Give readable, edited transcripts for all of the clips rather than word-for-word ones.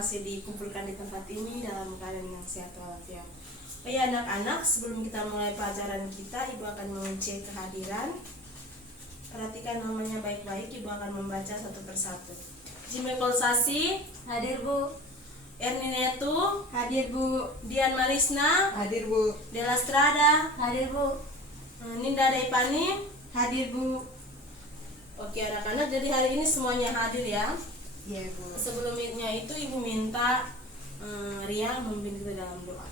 masih dikumpulkan di tempat ini dalam keadaan yang sehat walafiat. Baik anak-anak, sebelum kita mulai pelajaran kita, Ibu akan mengecek kehadiran. Perhatikan namanya baik-baik, Ibu akan membaca satu persatu. Jimekol Sasi, Hadir Bu. Erninetu, Hadir Bu. Dian Marisna, Hadir Bu. Dela Strada, Hadir Bu. Ninda Daipani. Hadir Bu. Oke anak-anak, jadi hari ini semuanya hadir ya. Iya Bu. Sebelumnya itu Ibu minta Ria memimpin kita dalam doa.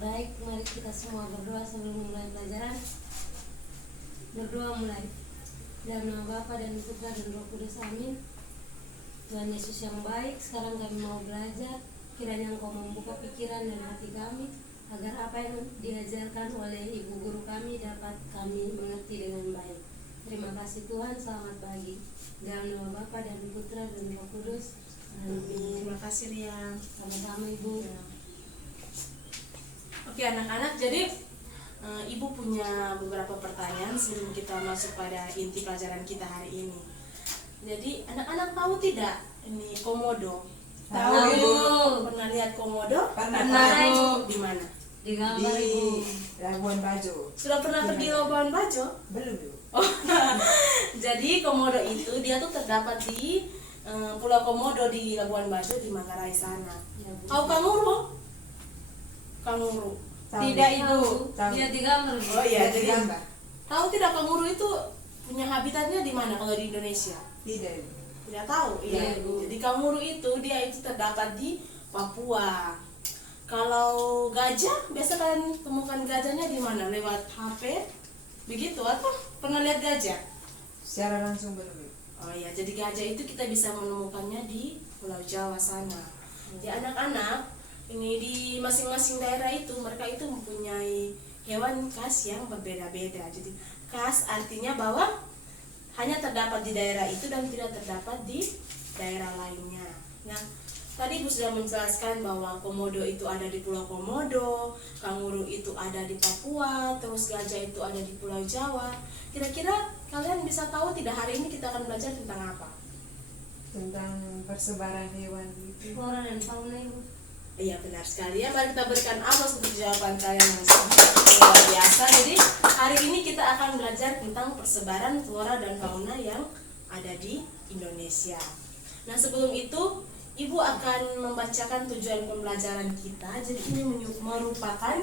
Baik, mari kita semua berdoa sebelum mulai pelajaran. Berdoa mulai. Dalam nama Bapa dan Putra dan Roh Kudus, amin. Tuhan Yesus yang baik, sekarang kami mau belajar. Kiranya Engkau membuka pikiran dan hati kami, agar apa yang diajarkan oleh Ibu Guru kami dapat kami mengerti dengan baik. Terima kasih Tuhan, selamat pagi. Dalam nama Bapa dan Putra dan Roh Kudus, amin. Terima kasih Ria. Sama-sama Ibu. Oke anak-anak, jadi Ibu punya beberapa pertanyaan sebelum kita masuk pada inti pelajaran kita hari ini. Jadi anak-anak tahu tidak ini komodo? Tahu, Ibu. Pernah lihat komodo? Pernah, Ibu. Di mana? Di gambar Ibu. Di Labuan Bajo. Sudah pernah pergi Labuan Bajo? Belum Bu. Oh, jadi komodo itu dia tuh terdapat di Pulau Komodo di Labuan Bajo di Manggarai sana. Ya, Bu. Tahu kanguru? Kanguru. Tahu. Tidak Ibu. Tahu. Dia di gambar Bu. Oh iya, Di jadi gambar. tahu tidak kanguru itu punya habitatnya di mana kalau di Indonesia? Tidak Bu. Tidak tahu. Iya. Iya, Bu. Jadi kanguru itu dia itu terdapat di Papua. Kalau gajah, biasa kalian temukan gajahnya di mana? Lewat HP? Begitu atau pernah lihat gajah? Secara langsung belum Bu. Oh ya, jadi gajah itu kita bisa menemukannya di Pulau Jawa sana. Ya anak-anak, ini di masing-masing daerah itu mereka itu mempunyai hewan khas yang berbeda-beda. Jadi khas artinya bahwa hanya terdapat di daerah itu dan tidak terdapat di daerah lainnya. Nah, tadi Ibu sudah menjelaskan bahwa komodo itu ada di Pulau Komodo, kanguru itu ada di Papua, terus gajah itu ada di Pulau Jawa. Kira-kira kalian bisa tahu tidak hari ini kita akan belajar tentang apa? Tentang persebaran hewan itu. Flora dan fauna Ibu. Iya benar sekali ya. Mari kita berikan aplaus untuk jawaban kalian yang sangat luar biasa. Jadi hari ini kita akan belajar tentang persebaran flora dan fauna yang ada di Indonesia. Nah sebelum itu Ibu akan membacakan tujuan pembelajaran kita. Jadi ini merupakan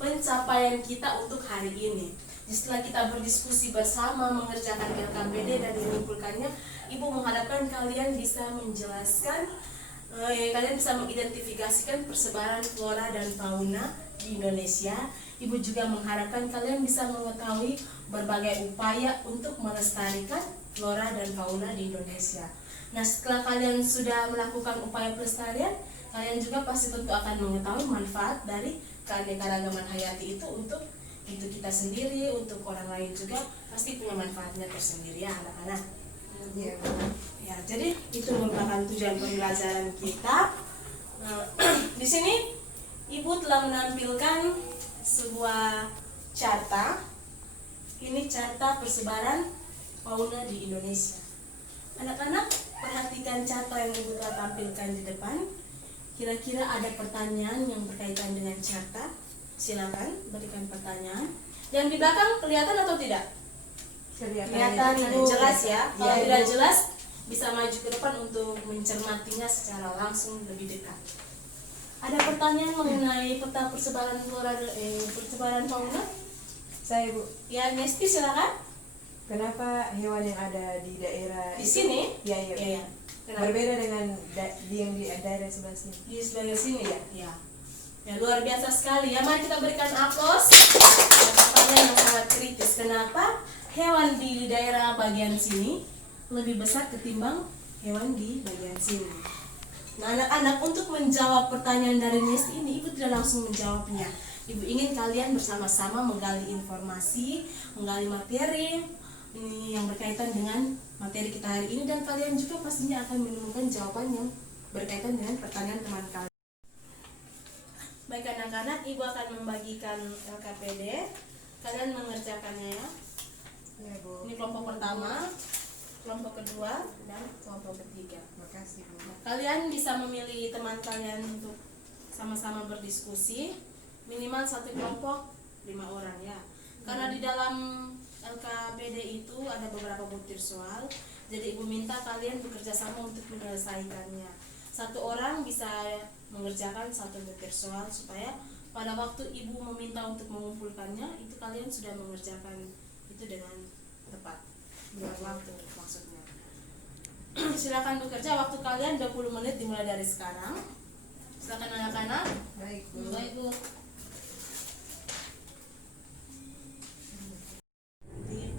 pencapaian kita untuk hari ini. Jadi setelah kita berdiskusi bersama mengerjakan LKPD dan menyimpulkannya, Ibu mengharapkan kalian bisa menjelaskan, kalian bisa mengidentifikasikan persebaran flora dan fauna di Indonesia. Ibu juga mengharapkan kalian bisa mengetahui berbagai upaya untuk melestarikan flora dan fauna di Indonesia. Nah setelah kalian sudah melakukan upaya pelestarian, kalian juga pasti tentu akan mengetahui manfaat dari keanekaragaman hayati itu untuk kita sendiri, untuk orang lain juga pasti punya manfaatnya tersendiri ya anak-anak. Iya Bu. Ya, jadi itu merupakan tujuan pembelajaran kita. Di sini Ibu telah menampilkan sebuah carta. Ini carta persebaran fauna di Indonesia. Anak-anak, perhatikan carta yang Ibu telah tampilkan di depan. Kira-kira ada pertanyaan yang berkaitan dengan carta? Silakan berikan pertanyaan. Yang di belakang kelihatan atau tidak? Kelihatan Ibu. jelas ya. Kalau Iya, tidak Ibu. jelas, bisa maju ke depan untuk mencermatinya secara langsung lebih dekat. Ada pertanyaan mengenai peta persebaran flora persebaran fauna? Saya Bu. Ya, Nesti silakan. Kenapa hewan yang ada di daerah Di itu- sini? Iya iya. Ya, ya. Kenapa? Berbeda dengan yang di daerah sebelah sini. Di sebelah sini ya. Ya. Ya, luar biasa sekali ya. Mari kita berikan aplaus. Ada pertanyaan yang sangat kritis. Kenapa hewan di daerah bagian sini lebih besar ketimbang hewan di bagian sini? Nah, anak-anak, untuk menjawab pertanyaan dari Nesti ini, Ibu tidak langsung menjawabnya. Ibu ingin kalian bersama-sama menggali informasi, menggali materi ini yang berkaitan dengan materi kita hari ini, dan kalian juga pastinya akan menemukan jawaban yang berkaitan dengan pertanyaan teman kalian. Baik anak-anak, Ibu akan membagikan LKPD. Kalian mengerjakannya ya. Iya Bu. Ini kelompok pertama. kelompok kedua dan kelompok ketiga. Makasih Bu. Kalian bisa memilih teman kalian untuk sama-sama berdiskusi, minimal satu kelompok 5 orang ya. Karena di dalam LKBD itu ada beberapa butir soal, jadi ibu minta kalian bekerja sama untuk menyelesaikannya. Satu orang bisa mengerjakan satu butir soal supaya pada waktu ibu meminta untuk mengumpulkannya itu kalian sudah mengerjakan itu dengan tepat waktu maksudnya. Silakan bekerja, waktu kalian 20 menit dimulai dari sekarang. Silakan anak-anak. Baik Bu. Baik Bu. Jadi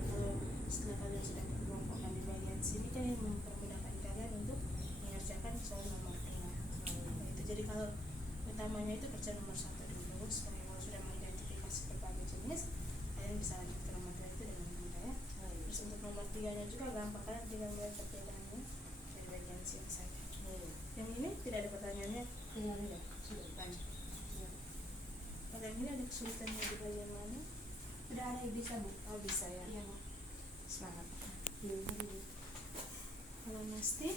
setelah kalian sudah mengelompokkan di bagian sini kan yang mempermudahkan kalian untuk mengerjakan soal nomor 2. Itu jadi kalau utamanya itu kerja nomor 1 dulu, supaya kalau sudah mengidentifikasi berbagai jenis kalian bisa lanjut ke nomor 2 itu dengan mudah ya. Terus untuk nomor 3 nya juga gampang, kalian tinggal melihat perbedaannya dari bagian sini saja. Yang ini tidak ada pertanyaannya. Tidak ada. Sudah banyak. Kalau yang ini ada kesulitannya di bagian mana? Udah ada yang bisa Bu. Oh bisa ya. Iya Bu. Semangat. Belum tadi Bu. Kalau Nesti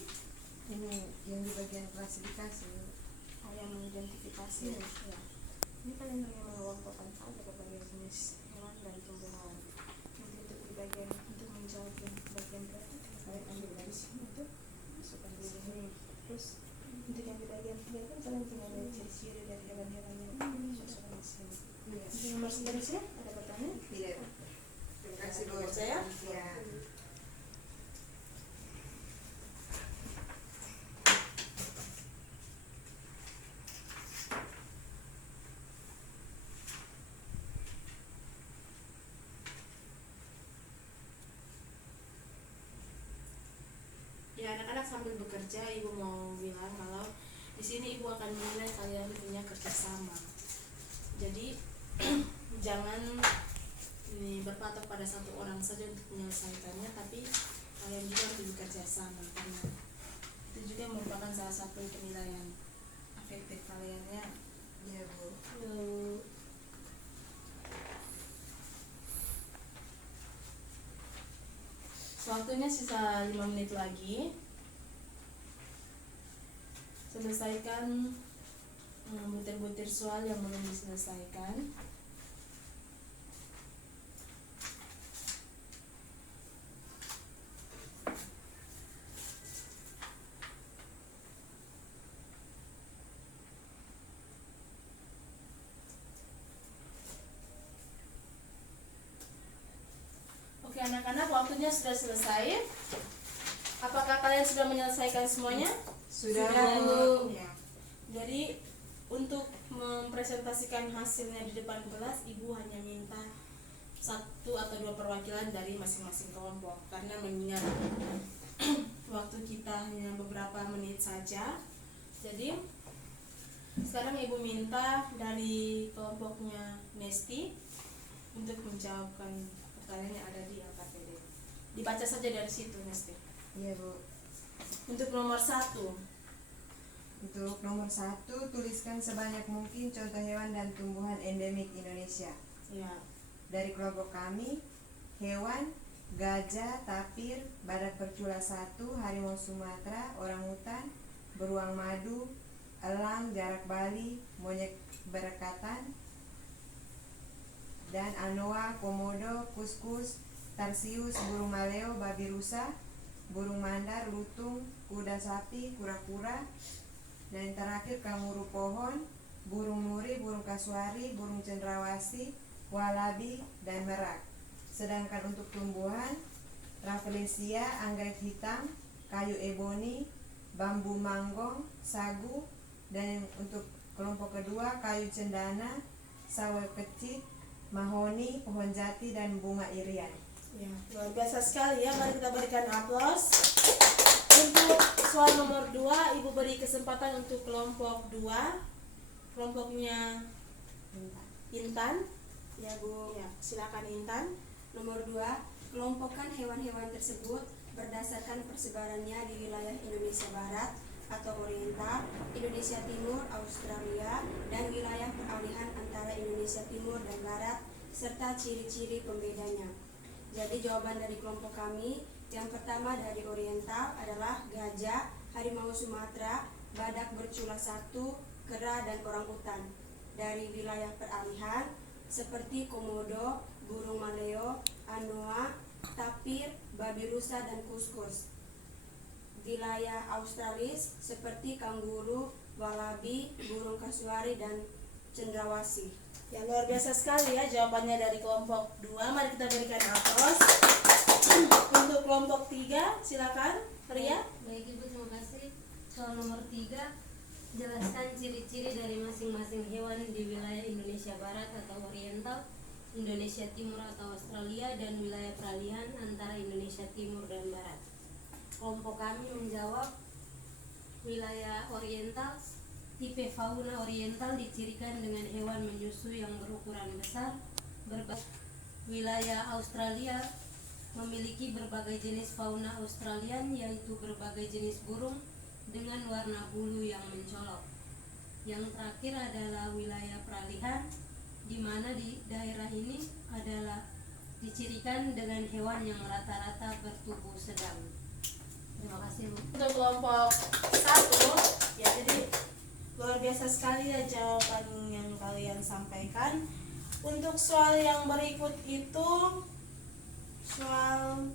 Ini yang di bagian klasifikasi Bu. yang mengidentifikasi ya. Ini kalian hanya mengelompokkan saja berbagai jenis hewan dan tumbuhan. Nanti untuk di bagian untuk menjawab yang bagian berapa kalian ambil dari sini itu masukkan di sini. Terus untuk yang di bagian 3 kan kalian tinggal lihat ciri-ciri dari hewan-hewan yang masukkan di sini. Untuk nomor seterusnya ada pertanyaan? Tidak. Terima kasih Bu. Percaya? Ya. Ya anak-anak sambil bekerja ibu mau bilang kalau di sini ibu akan menilai kalian punya kerjasama. Jadi jangan ini berpatok pada satu orang saja untuk menyelesaikannya, tapi kalian juga harus bekerja sama karena itu juga merupakan salah satu penilaian afektif kalian ya. Iya Bu. Waktunya sisa 5 menit lagi. Selesaikan butir-butir soal yang belum diselesaikan. Oke anak-anak, waktunya sudah selesai. Apakah kalian sudah menyelesaikan semuanya? Sudah Bu. Ya. Jadi untuk mempresentasikan hasilnya di depan kelas, ibu hanya minta 1 atau 2 perwakilan dari masing-masing kelompok karena mengingat waktu kita hanya beberapa menit saja. Jadi sekarang ibu minta dari kelompoknya Nesti untuk menjawabkan pertanyaan yang ada di LKPD. Dibaca saja dari situ Nesti. Iya Bu. Untuk nomor 1. Untuk nomor 1, tuliskan sebanyak mungkin contoh hewan dan tumbuhan endemik Indonesia. Ya. Dari kelompok kami, hewan, gajah, tapir, badak bercula 1, harimau Sumatera, orangutan, beruang madu, elang, jarak Bali, monyet berekatan, dan anoa, komodo, kuskus, tarsius, burung maleo, babi rusa, burung mandar, lutung, kuda sapi, kura-kura, dan yang terakhir kanguru pohon, burung nuri, burung kasuari, burung cendrawasih, walabi, dan merak. Sedangkan untuk tumbuhan, rafflesia, anggrek hitam, kayu eboni, bambu manggong, sagu, dan untuk kelompok kedua kayu cendana, sawo kecil, mahoni, pohon jati, dan bunga irian. Ya, luar biasa sekali ya. Mari kita berikan aplaus. Untuk soal nomor 2, ibu beri kesempatan untuk kelompok 2. Kelompoknya Intan. Ya Bu, Ya, silakan Intan. nomor 2, kelompokkan hewan-hewan tersebut berdasarkan persebarannya di wilayah Indonesia Barat atau Oriental, Indonesia Timur, Australia, dan wilayah peralihan antara Indonesia Timur dan Barat, serta ciri-ciri pembedanya. Jadi jawaban dari kelompok kami, Yang pertama dari oriental adalah gajah, harimau Sumatera, badak bercula satu, kera, dan orangutan. Dari wilayah peralihan seperti komodo, burung maleo, anoa, tapir, babi rusa, dan kuskus. Wilayah australis seperti kanguru, walabi, burung kasuari, dan cendrawasih. Ya, luar biasa sekali ya jawabannya dari kelompok 2. Mari kita berikan aplaus. Untuk kelompok 3, silakan Ria. Baik Ibu, terima kasih. Soal nomor 3, jelaskan ciri-ciri dari masing-masing hewan di wilayah Indonesia Barat atau Oriental, Indonesia Timur atau Australia, dan wilayah peralihan antara Indonesia Timur dan Barat. Kelompok kami menjawab wilayah Oriental. Tipe fauna Oriental dicirikan dengan hewan menyusui yang berukuran besar. Wilayah Australia memiliki berbagai jenis fauna Australian, yaitu berbagai jenis burung dengan warna bulu yang mencolok. Yang terakhir adalah wilayah peralihan, di mana di daerah ini adalah dicirikan dengan hewan yang rata-rata bertubuh sedang. Terima kasih Bu. Untuk kelompok 1, ya jadi luar biasa sekali ya jawaban yang kalian sampaikan. Untuk soal yang berikut itu soal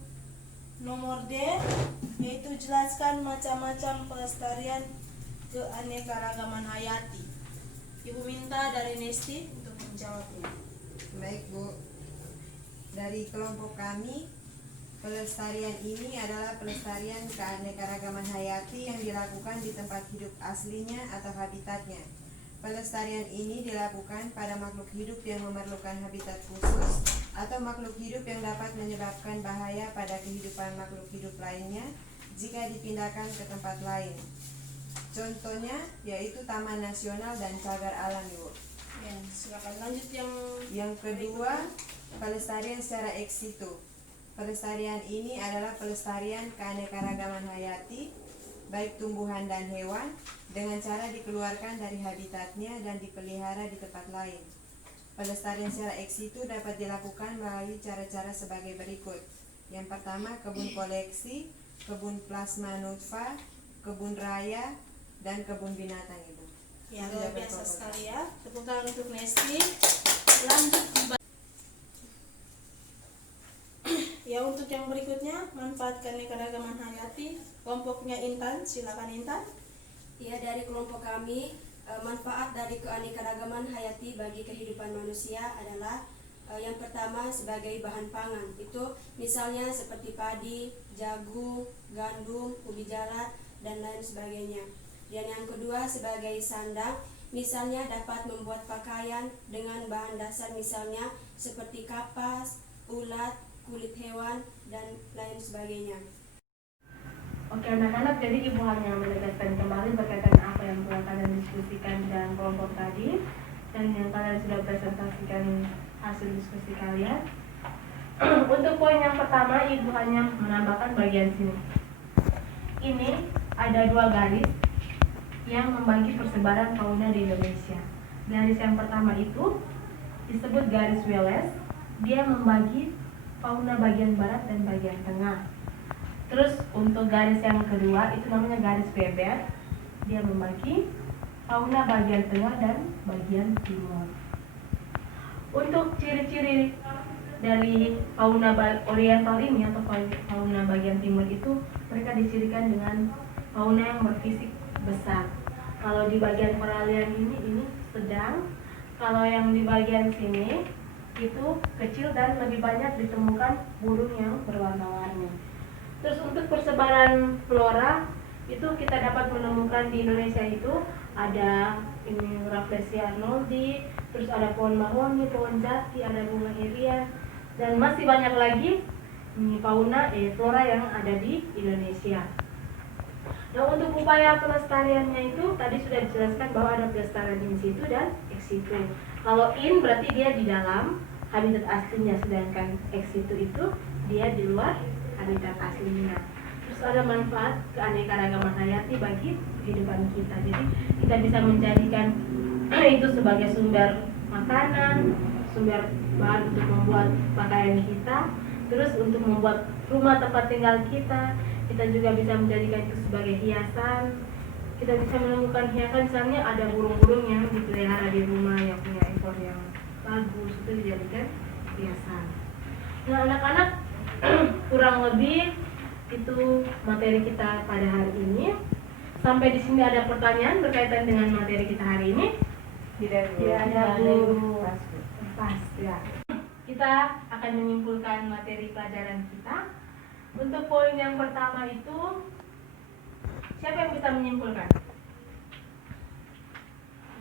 nomor D, yaitu jelaskan macam-macam pelestarian keanekaragaman hayati. Ibu minta dari Nesti untuk menjawabnya. Baik Bu, dari kelompok kami, pelestarian ini adalah pelestarian keanekaragaman hayati yang dilakukan di tempat hidup aslinya atau habitatnya. Pelestarian ini dilakukan pada makhluk hidup yang memerlukan habitat khusus atau makhluk hidup yang dapat menyebabkan bahaya pada kehidupan makhluk hidup lainnya jika dipindahkan ke tempat lain. Contohnya yaitu taman nasional dan cagar alam, Ibu. Ya, silakan lanjut Yang kedua, pelestarian secara ex situ. Pelestarian ini adalah pelestarian keanekaragaman hayati, baik tumbuhan dan hewan, dengan cara dikeluarkan dari habitatnya dan dipelihara di tempat lain. Pelestarian secara ex situ dapat dilakukan melalui cara-cara sebagai berikut. Yang pertama, kebun koleksi, kebun plasma nutfah, kebun raya, dan kebun binatang, Ibu. Ya, luar biasa sekali ya. Tepuk tangan untuk Nesti. Lanjut ya, untuk yang berikutnya, manfaat keanekaragaman hayati. Kelompoknya Intan, silakan Intan. Ya, dari kelompok kami, manfaat dari keanekaragaman hayati bagi kehidupan manusia adalah yang pertama sebagai bahan pangan. Itu misalnya seperti padi, jagung, gandum, ubi jala, dan lain sebagainya. Dan yang kedua sebagai sandang, misalnya dapat membuat pakaian dengan bahan dasar misalnya seperti kapas, ulat, kulit hewan, dan lain sebagainya. Oke anak-anak, jadi Ibu hanya menegaskan kembali berkaitan apa yang telah kalian diskusikan dengan kelompok tadi, dan yang kalian sudah presentasikan hasil diskusi kalian. Untuk poin yang pertama, Ibu hanya menambahkan bagian sini. Ini ada 2 garis yang membagi persebaran fauna di Indonesia. Garis yang pertama itu disebut garis Wallace. Dia membagi fauna bagian barat dan bagian tengah. Terus untuk garis yang kedua itu namanya garis Weber. Dia membagi fauna bagian tengah dan bagian timur. Untuk ciri-ciri dari fauna oriental ini atau fauna bagian timur itu, mereka dicirikan dengan fauna yang berfisik besar. Kalau di bagian peralihan ini sedang. Kalau yang di bagian sini itu kecil dan lebih banyak ditemukan burung yang berwarna-warni. Terus untuk persebaran flora itu kita dapat menemukan di Indonesia itu ada ini Rafflesia arnoldi, terus ada pohon mahoni, pohon jati, ada bunga irian, dan masih banyak lagi fauna flora yang ada di Indonesia. Nah, untuk upaya pelestariannya itu tadi sudah dijelaskan bahwa ada pelestarian in situ dan ex situ. Kalau in berarti dia di dalam habitat aslinya, sedangkan ex situ itu dia di luar habitat aslinya. Terus ada manfaat keanekaragaman hayati bagi kehidupan kita. Jadi kita bisa menjadikan itu sebagai sumber makanan, sumber bahan untuk membuat pakaian kita, Terus untuk membuat rumah tempat tinggal kita juga bisa menjadikan itu sebagai hiasan. Kita bisa menemukan hiasan, misalnya ada burung-burung yang dipelihara di rumah yang punya ekor yang bagus, itu dijadikan hiasan. Nah anak-anak, kurang lebih itu materi kita pada hari ini. Sampai di sini ada pertanyaan berkaitan dengan materi kita hari ini? Tidak ada, Bu. Pas. Ya. Kita akan menyimpulkan materi pelajaran kita. Untuk poin yang pertama itu, siapa yang bisa menyimpulkan?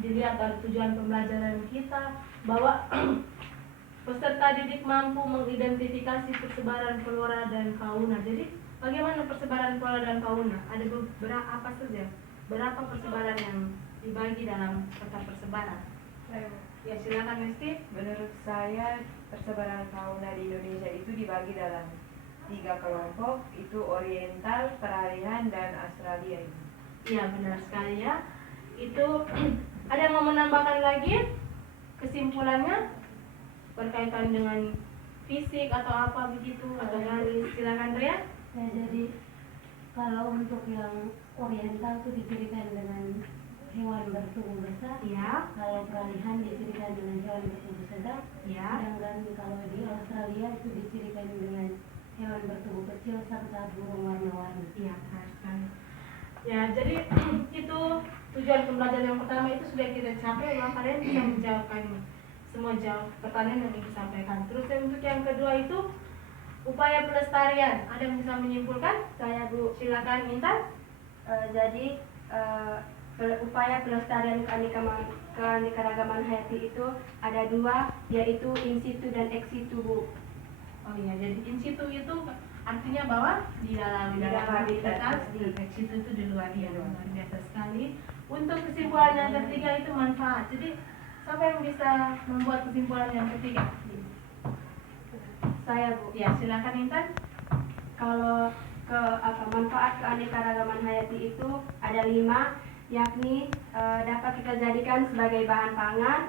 Dilihat dari tujuan pembelajaran kita bahwa peserta didik mampu mengidentifikasi persebaran flora dan fauna. Jadi bagaimana persebaran flora dan fauna? Ada beberapa apa saja? Berapa persebaran yang dibagi dalam peta persebaran? Ya silakan Mesti. Menurut saya persebaran fauna di Indonesia itu dibagi dalam 3 kelompok, itu Oriental, Peralihan, dan Australia. Iya benar sekali ya. Itu ada yang mau menambahkan lagi kesimpulannya berkaitan dengan fisik atau apa begitu atau garis? Silakan Ria. Ya, jadi kalau untuk yang Oriental itu dicirikan dengan hewan bertubuh besar, Ya. kalau peralihan dicirikan dengan hewan bertubuh sedang, Ya. sedangkan kalau di Australia itu dicirikan dengan hewan bertubuh kecil serta burung warna-warni. Iya benar sekali. Ya jadi itu tujuan pembelajaran yang pertama itu sudah kita capai. Memang kalian bisa menjawabkan semua pertanyaan yang disampaikan. Terus untuk yang kedua itu upaya pelestarian. Ada yang bisa menyimpulkan? Saya Bu. Silakan Intan. Jadi upaya pelestarian keanekaragaman hayati itu ada 2, yaitu in situ dan ex situ Bu. Oh iya, jadi in situ itu artinya bahwa di dalam habitat, di ex situ itu di luar dia. Luar biasa sekali. Untuk kesimpulan yang ketiga itu manfaat. Jadi siapa yang bisa membuat kesimpulan yang ketiga? Saya Bu. Ya silakan Intan. Kalau manfaat keanekaragaman hayati itu ada 5, yakni dapat kita jadikan sebagai bahan pangan,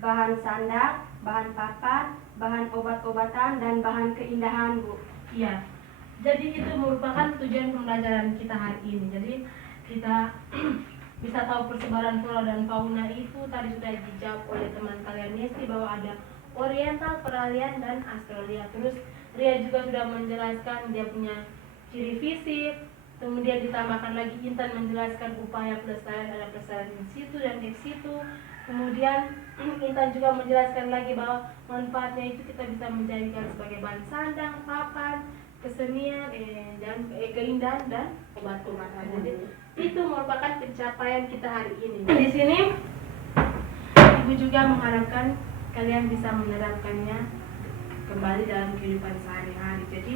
bahan sandang, bahan papan, bahan obat-obatan, dan bahan keindahan Bu. Iya. Jadi itu merupakan tujuan pembelajaran kita hari ini. Jadi kita bisa tahu persebaran flora dan fauna itu tadi sudah dijawab oleh teman kalian Nesti bahwa ada Oriental, Peralihan, dan Australia. Terus Ria juga sudah menjelaskan dia punya ciri fisik. Kemudian ditambahkan lagi Intan menjelaskan upaya pelestarian, ada pelestarian in situ dan ex situ. Kemudian Intan juga menjelaskan lagi bahwa manfaatnya itu kita bisa menjadikan sebagai bahan sandang, papan, kesenian, dan keindahan dan obat-obatan. Jadi itu merupakan pencapaian kita hari ini. Di sini Ibu juga mengharapkan kalian bisa menerapkannya kembali dalam kehidupan sehari-hari. Jadi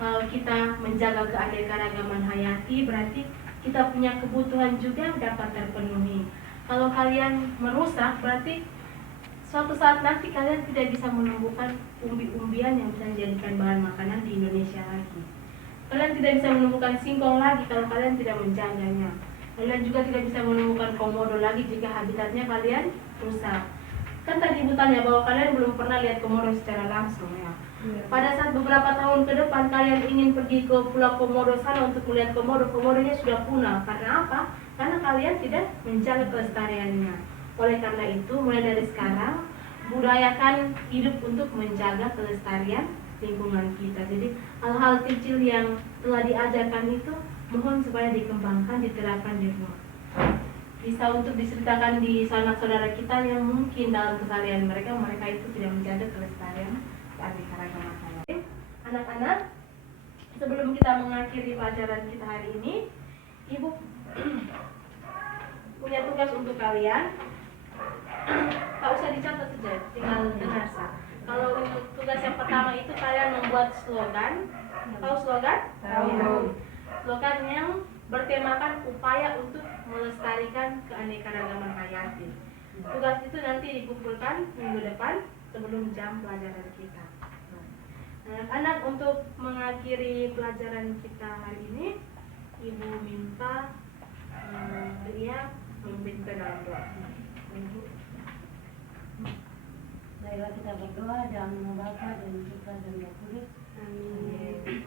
kalau kita menjaga keanekaragaman hayati, berarti kita punya kebutuhan juga dapat terpenuhi. Kalau kalian merusak, berarti suatu saat nanti kalian tidak bisa menumbuhkan umbi-umbian yang bisa dijadikan bahan makanan di Indonesia lagi. Kalian tidak bisa menumbuhkan singkong lagi kalau kalian tidak menjaganya. Kalian juga tidak bisa menemukan komodo lagi jika habitatnya kalian rusak. Kan tadi Ibu tanya bahwa kalian belum pernah lihat komodo secara langsung ya. Pada saat beberapa tahun ke depan kalian ingin pergi ke Pulau Komodo sana untuk melihat komodo, komodonya sudah punah. Karena apa? Karena kalian tidak menjaga kelestariannya. Oleh karena itu, mulai dari sekarang budayakan hidup untuk menjaga kelestarian lingkungan kita. Jadi hal-hal kecil yang telah diajarkan itu mohon supaya dikembangkan, diterapkan di rumah. Bisa untuk diceritakan di sanak saudara kita yang mungkin dalam keseharian mereka itu tidak menjaga kelestarian keanekaragaman hayati. Anak-anak, sebelum kita mengakhiri pelajaran kita hari ini, Ibu punya tugas untuk kalian. Tak usah dicatat saja, tinggal dengar sah. Kalau untuk tugas yang pertama itu kalian membuat slogan. Tahu slogan? Tahu. Slogan yang bertemakan upaya untuk melestarikan keanekaragaman hayati. Tugas itu nanti dikumpulkan minggu depan sebelum jam pelajaran kita. Anak-anak, untuk mengakhiri pelajaran kita hari ini, Ibu minta Ria memimpin kita dalam doa. Marilah kita berdoa dalam nama Bapa dan Putra dan Roh Kudus. Amin.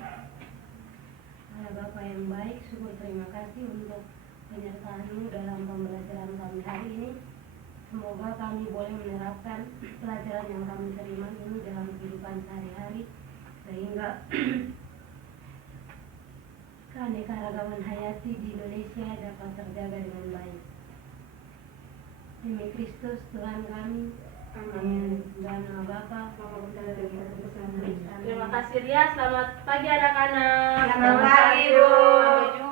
Allah Bapa yang baik, syukur terima kasih untuk penyertaan-Mu dalam pembelajaran kami hari ini. Semoga kami boleh menerapkan pelajaran yang kami terima ini dalam kehidupan sehari-hari, sehingga keanekaragaman hayati di Indonesia dapat terjaga dengan baik. Demi Kristus Tuhan kami. Amin. Dan Bapa, Terima kasih Ria, selamat pagi anak-anak. Selamat pagi, Bu. Sampai jumpa.